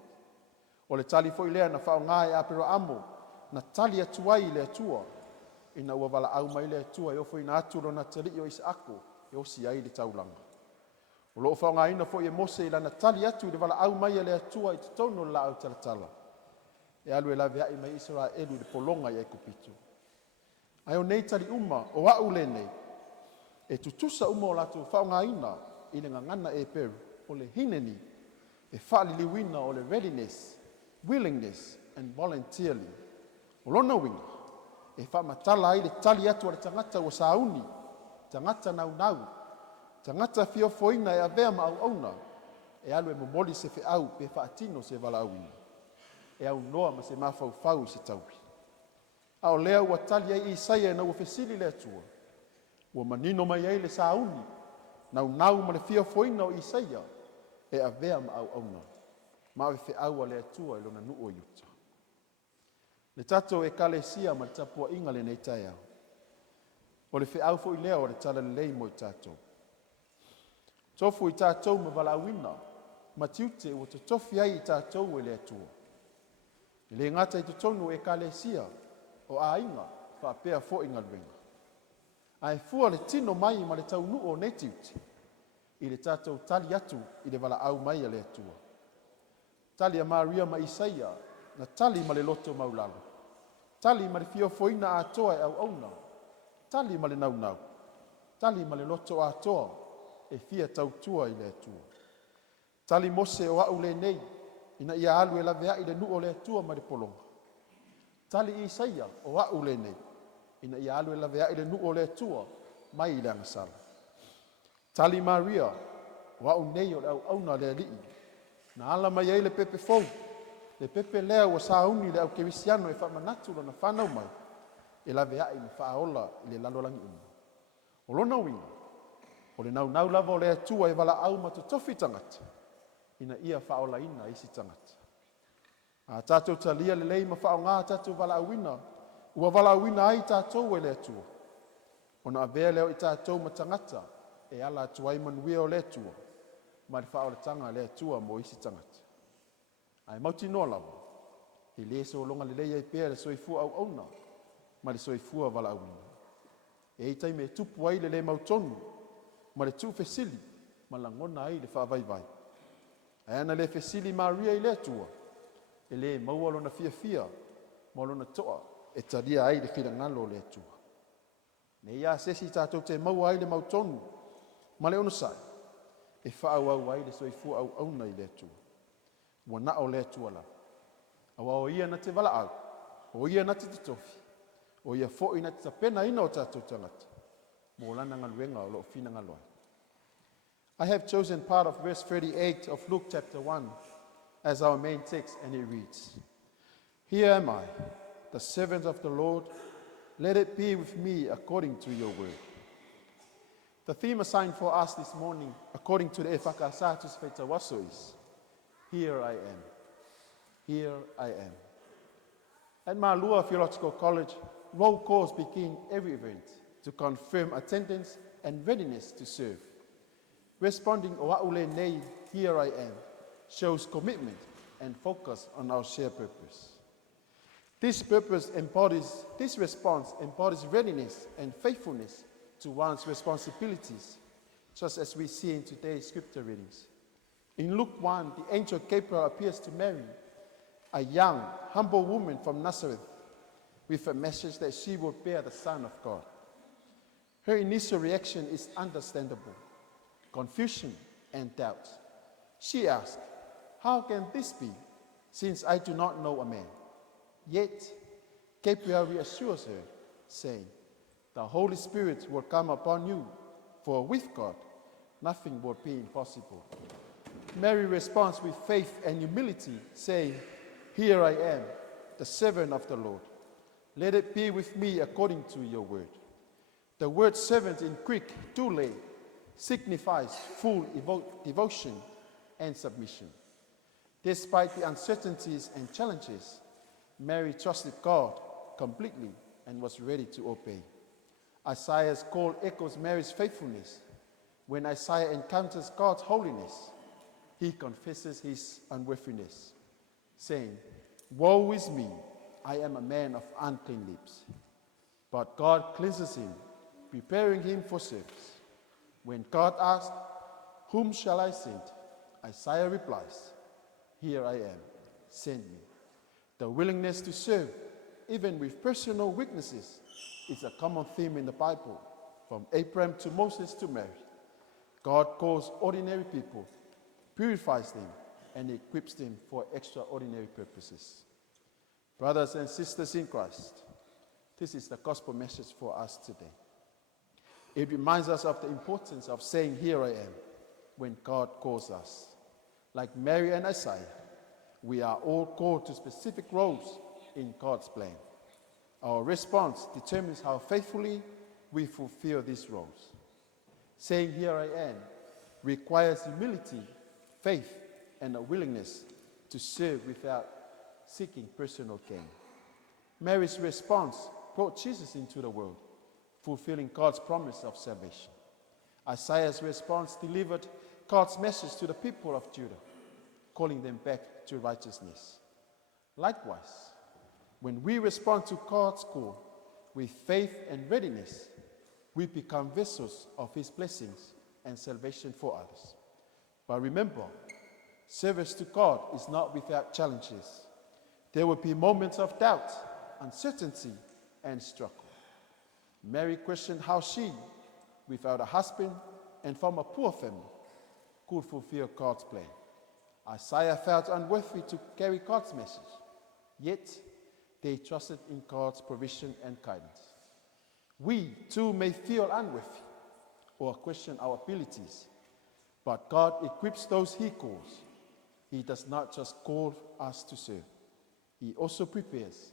O le tali fo i lea na whao ngāe apero amo. Na tali atuai le atua. Ina ua wala au mai le atua. E ofo ina atu na tali o isa ako. E osi ai le taulanga. O loo whao ngā ina fo i e mose ila na tali atu. Le wala au mai le atua i te tono la au talatala. E alu e la vea i mai Israelu le polonga i e kupitu. Ai o nei tali uma o au lenei. E tutusa uma o latu whao ngā ina i le ngangana e peru o le hineni e whaali liwina o le readiness, willingness and voluntarily. O lona winga e whamatala ai le tali atu o le tangata o sauni, tangata nau, tangata fiofoina e avea ma au auna e alu e momoli se fe au pe whaatino se wala awina. E au noa ma se mawhau se taupi. A o lea ua tali ai Isaia na ua fesili le atua. Ua manino mai ai le sauni, nau ma le fia foina o Isaia, e avea ma au auna. Ma ave fe aua le atua ilo na nuu o yuta. Le tato e kalesia ma le tapua inga le nei tai au. O le fe au fo i lea o le tala le lei mo i tato. Tofu i tato ma vala awina, ma tiute ua te tofi ai i tato e le atua. Le ngata i tutonu e kalesia, o a inga, fa pea fo inga luenga. Ai fua le tino mai ma le taunu o nei tiuti, i le tatou tali atu i le vala au mai a le atua. Tali a Maria ma Isaia, na tali ma le loto maulalo. Tali ma le fio foina a toa e au auna. Tali ma le nau. Tali ma le loto a toa e fia tautua i le atua. Tali mose o au lenei, ina ia alu e lavea i le nu o le atua ma le polonga. Tali Isaia o au lenei, ina ia alu e lavea i le nu o le atua mai i le angasala. Tali Maria o au nei o le au auna le alii, na ala mai ai le pepe fou, le pepe lea ua sauni le au kewisiano e whamanatu na whanau mai, e lavea i le whaola i le lalolangi uma. O lona winga, o le nau lava o le atua e wala au matutofi tangata, ina ia whaola ina isi tangata. A tātou talia le lei ma whao ngā tātou wala awina, ua wala awina ai tātou e le atua. Ona avea leo i tātou ma tangata, e ala atuai manuia o le atua, ma le whao le tanga le atua mo isi tangata. Ai mauti noa lava, i le so longa le lei ai pēr le soifua au auna, ma le soifua wala awina. E i taime e tupu ai le mautonu, ma le tu fesili, ma la ngona ai le whaavaivai. Ai ana le fesili Maria i le atua, e le maua lona fia, ma lona toa, e talia ai le whira ngalo le atua. Ne ia sesi tātou te maua ai le mautonu, ma le ono sai, e whaau au ai le soifua au auna i le atua. Ua na o le atua la. Awa o ia na te wala au, o ia na te tofi, o ia fo ina te tapena ina o tātou tangata, mo lana ngaluenga o lo fina ngaloa. I have chosen part of verse 38 of Luke chapter 1 as our main text, and it reads, "Here am I, the servant of the Lord. Let it be with me according to your word." The theme assigned for us this morning, according to the EFKS Faitoto'a, is, "Here I am. Here I am." At Mālua Theological College, roll calls begin every event to confirm attendance and readiness to serve. Responding o a'u lenei, "Here I am," shows commitment and focus on our shared purpose. This response embodies readiness and faithfulness to one's responsibilities, just as we see in today's scripture readings. In Luke 1, the angel Gabriel appears to Mary, a young, humble woman from Nazareth, with a message that she will bear the Son of God. Her initial reaction is understandable: confusion and doubt. She asks, "How can this be, since I do not know a man?" Yet, Gabriel reassures her, saying, "The Holy Spirit will come upon you, for with God, nothing will be impossible." Mary responds with faith and humility, saying, "Here I am, the servant of the Lord. Let it be with me according to your word." The word servant in Greek, doule, signifies full devotion and submission. Despite the uncertainties and challenges, Mary trusted God completely and was ready to obey. Isaiah's call echoes Mary's faithfulness. When Isaiah encounters God's holiness, he confesses his unworthiness, saying, "Woe is me, I am a man of unclean lips." But God cleanses him, preparing him for service. When God asks, "Whom shall I send?" Isaiah replies, "Here I am, send me." The willingness to serve, even with personal weaknesses, is a common theme in the Bible, from Abraham to Moses to Mary. God calls ordinary people, purifies them, and equips them for extraordinary purposes. Brothers and sisters in Christ, this is the gospel message for us today. It reminds us of the importance of saying, "Here I am," when God calls us. Like Mary and Isaiah, we are all called to specific roles in God's plan. Our response determines how faithfully we fulfill these roles. Saying, "Here I am," requires humility, faith, and a willingness to serve without seeking personal gain. Mary's response brought Jesus into the world, fulfilling God's promise of salvation. Isaiah's response delivered God's message to the people of Judah, calling them back to righteousness. Likewise, when we respond to God's call with faith and readiness, we become vessels of His blessings and salvation for others. But remember, service to God is not without challenges. There will be moments of doubt, uncertainty, and struggle. Mary questioned how she, without a husband and from a poor family, could fulfill God's plan. Isaiah felt unworthy to carry God's message, yet they trusted in God's provision and guidance. We too may feel unworthy or question our abilities, but God equips those He calls. He does not just call us to serve. He also prepares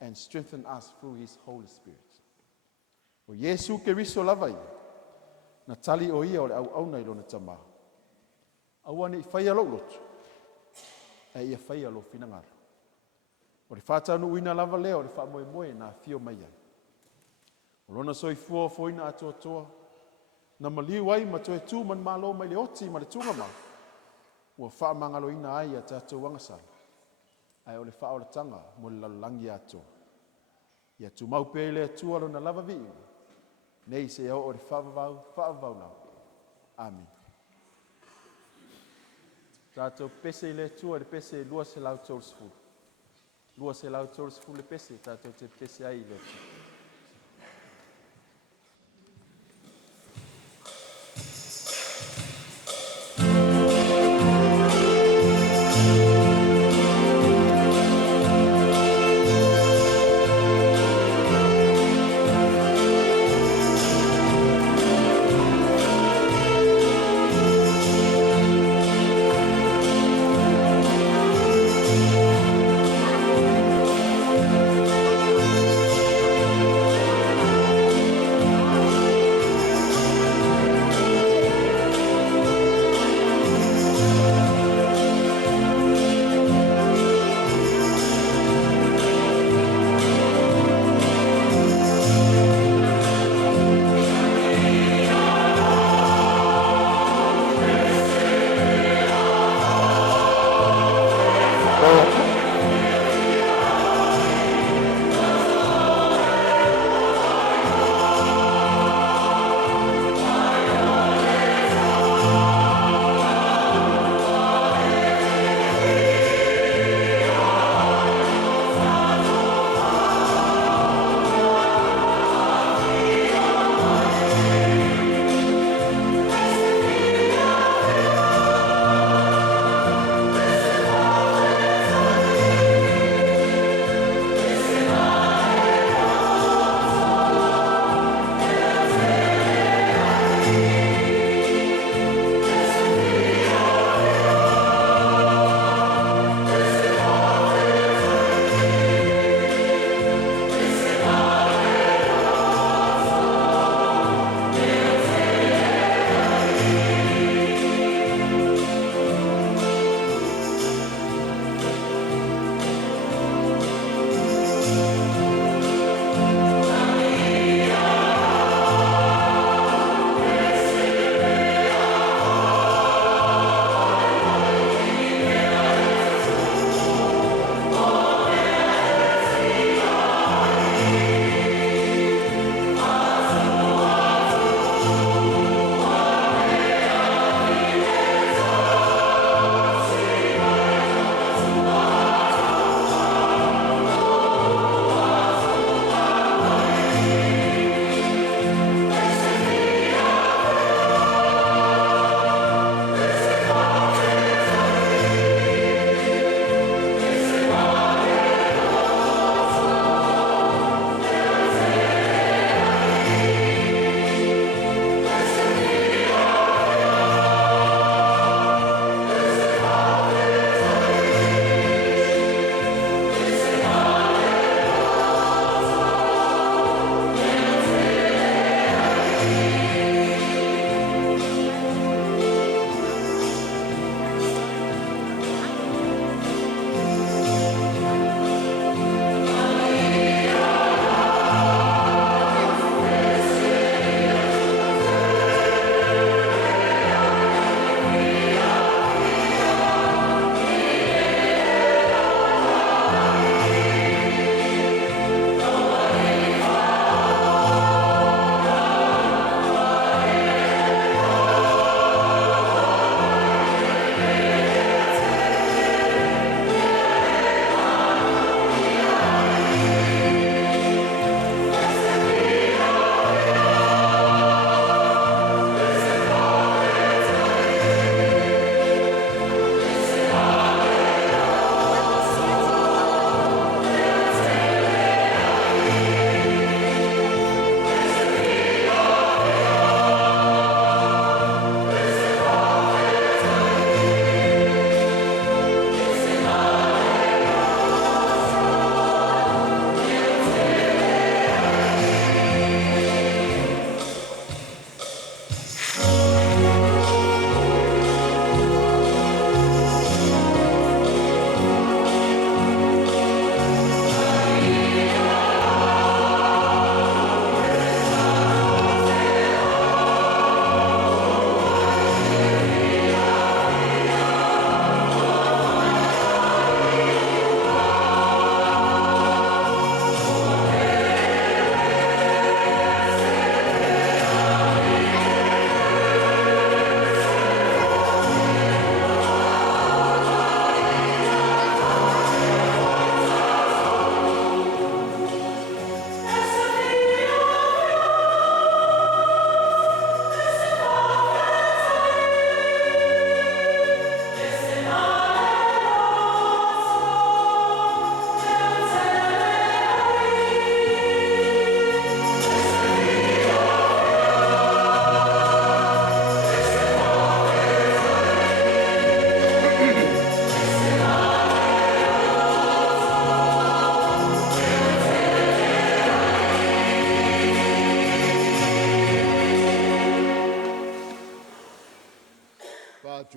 and strengthens us through His Holy Spirit. O Yesu ke riso lavai, na tali o ia o le au nei lona tama. Aua nei whaia lo lotu, e ia whaia lo finangara. O le whātanu uina lava leo o le wha moe moe na fio mai ai. O lona soi fua foina atoa, na maliu ai ma toe tū man malo mai le oti ma le tunga ma. Ua wha mangalo ina ai a tātou wangasala. Ai o le wha o le tanga mo le lalangi atoa. Ia tu mau pe le atua lona lava vi. Nei se au o le whaavau nau. Amen. Tātou pese le atua le pese lua se lau tōru sifu. Lua se lau tōru sifu le pese, tātou te pese ai le atua.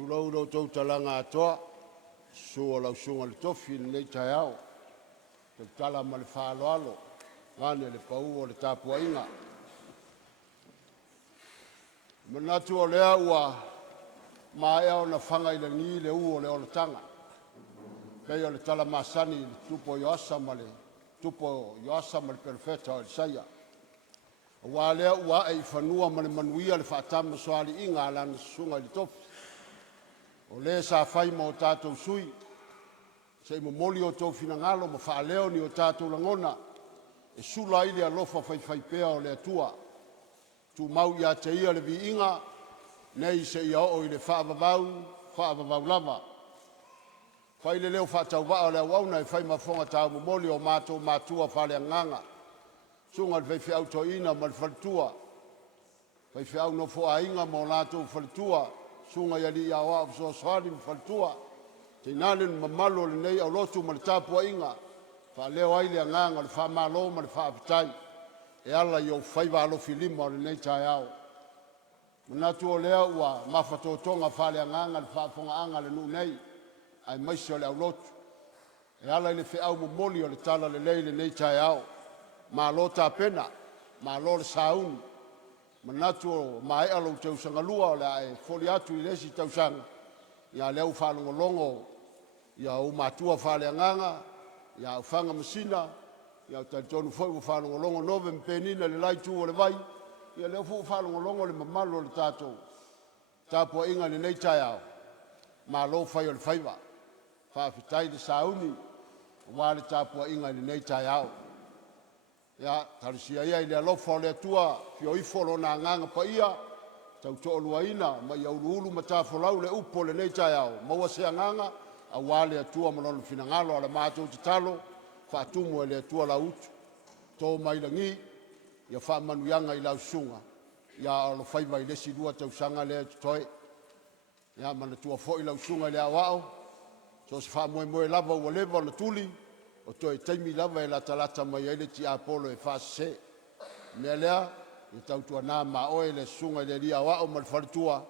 tulau lo tau talanga atoa, sua lau sunga le tofi nei tai au, te tala ma le whaaloalo, ngane le pau o le tāpua inga. Manatu o lea ua mai au na whanga i le ngi le u o le ola tanga. Kei o le tala masani le tupo yoasa ma le perfeta o le saia. Wa lea ua e whanua ma le manuia le whaatama soali inga alana sunga i le tofi. O le sa Faimalo o tātou sui, se mo moli o tau finangalo ma whaaleo ni o tātou langona, e sula ili a lofa whaiwhaipea o le atua. Tu mau ia te ia le vi inga, nei se ia o i le whaavavau lava. Whai le leo whaatau waa o le awauna e whai mafonga tau mo moli o mātua whale anganga. Sunga le whai au to ina ma le whalitua. Whai au no fo a inga mo lātou whalitua. Sunga ia li awa so swali mfaltua te nane mamalo le nei Lotu ma le tapua inga fa leo ai le nganga le Faimalo ma le Faitoto'a e ala yo Faimalo filima le nei Taeao Manatu o lea ua mafatotonga fa le nganga le fafonga anga le nu nei ai maisio le Lotu e ala le fe au momoli o le tala le nei Taeao Malo pena malo le sauni Manatu o mai alo tau sangalua o le ai foli atu i lesi tau sanga. Ia leu whalongolongo, ia o matua whaleanganga, ia o whanga masina, ia o taitonu foi o whalongolongo nove mpenina le laitu o le vai, ia leu fu whalongolongo le mamalo le tātou. Tāpua inga le nei Taeao, malo whai o le whaiva, whaafitai le sauni, wale tāpua inga le nei Taeao. Ya tarisia ia ile alofa o le atua fio ifolo na nganga pa ia tau to'oluaina ma ia uluulu matafolau le upo le nei Taeao maua se nganga a wale atua malolo finangalo ala Matū tatalo faatumu le atua la utu to mai langi ia fa manuyanga i lau sunga ia alo faiva i lesi dua tau sanga le toe ia Manatu fo i lau sunga le Aoao so se fa moe lava ua leva le tuli o Faitoto'a lava e la talata mai ele ti apolo e fase me lea i tautua na ma oe le sunga le lia Aoao ma le whalitua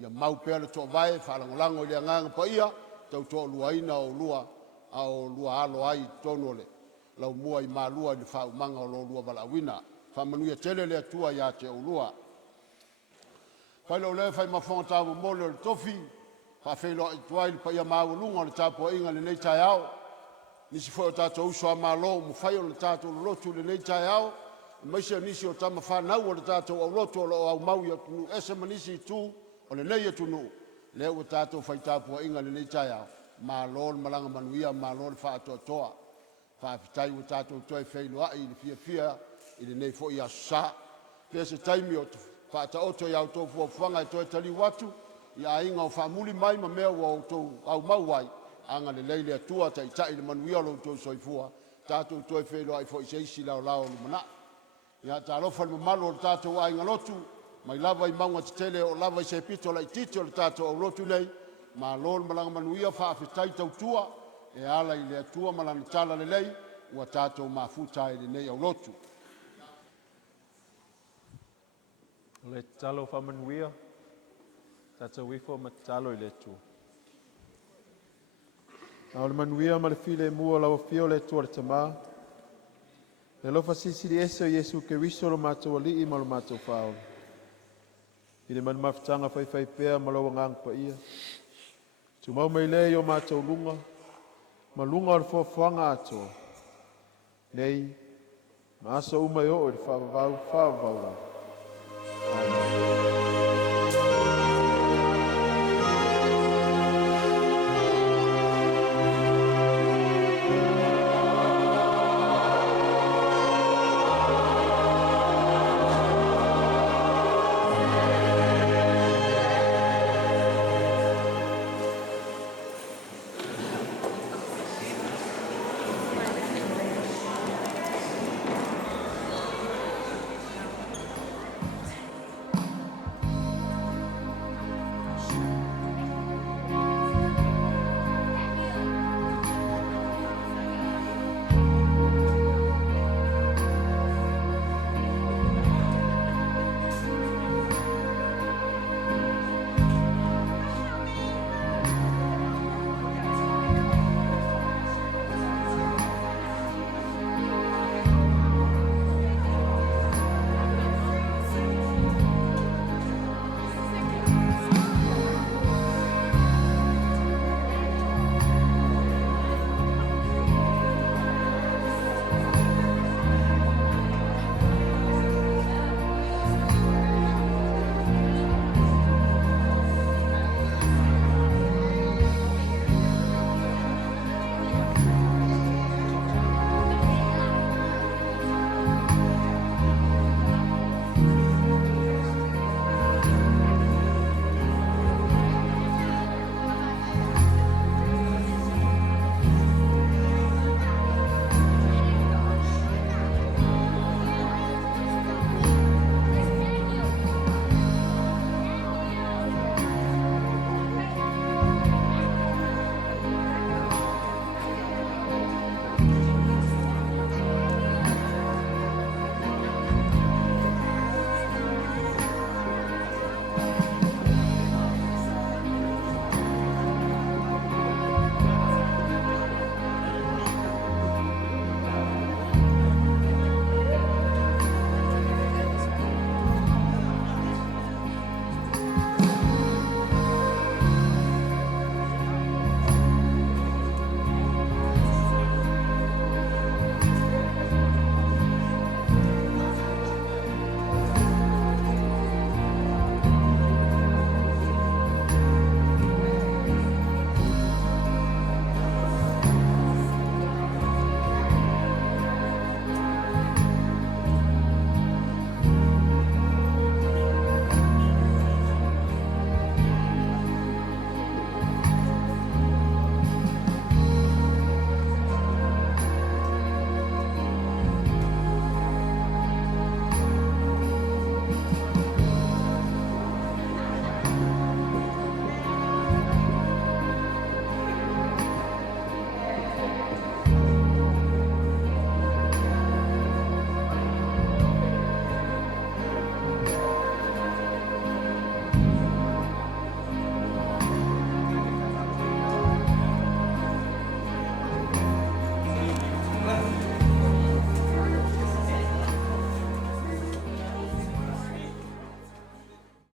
ia mau pea le toa vai whalangolango i le nganga pa ia tautua luaina o lua alo ai tono le Laumua i Mālua i le whaumanga o lo lua balawina Muli'agatele le atua ia te o lua whai lau le whai mafonga tāma mole o le tofi whawhelo i tuai pa ia maulunga o le tāpua inga le nei Taeao nisi foi o tātou uso a Malo, mo whai o le tātou Lotu le nei Taeao, maise nisi o tama whanau o le tātou au Lotu o au mau ia tunu, ese manisi tu o le nei tunu, leo o tātou whai tāpua inga le nei Taeao, Malo le malanga manuia, Malo le Faitoto'a, whaafitai o tātou toi whailua i le fia i le nei fo i Aso Sā, pia se taimi o Whaataoto i auto fuafanga i toi tali watu, ia inga o whaamuli mai ma mea o au mau wai, anga le leile atua tai le manuia lo to soifua tātou toi whelo ai fo i seisi lao le mana ia tālofa le mamalo o tātou ai ngalotu mai lava i maunga tele o lava i se pito la i tito le tātou au lotu nei ma lol malanga manuia whaafetai tautua e ala i le atua malanga tala le lei ua tātou mafuta i le nei au lotu Le talo whamanuia tātou wifo ma talo i le tua Au le manuia ma le file mua lau fio le tua le tamā. Le lofa sisi di ese o Yesu ke riso lo mātou ali'i ma lo mātou whaole. I le manu mawhitanga whai pēa ma lau ngang pa ia. Tu mau mei lei o mātou lunga. Ma lunga o le whawhanga atoa. Nei, ma aso umai o le whawavau. Amen.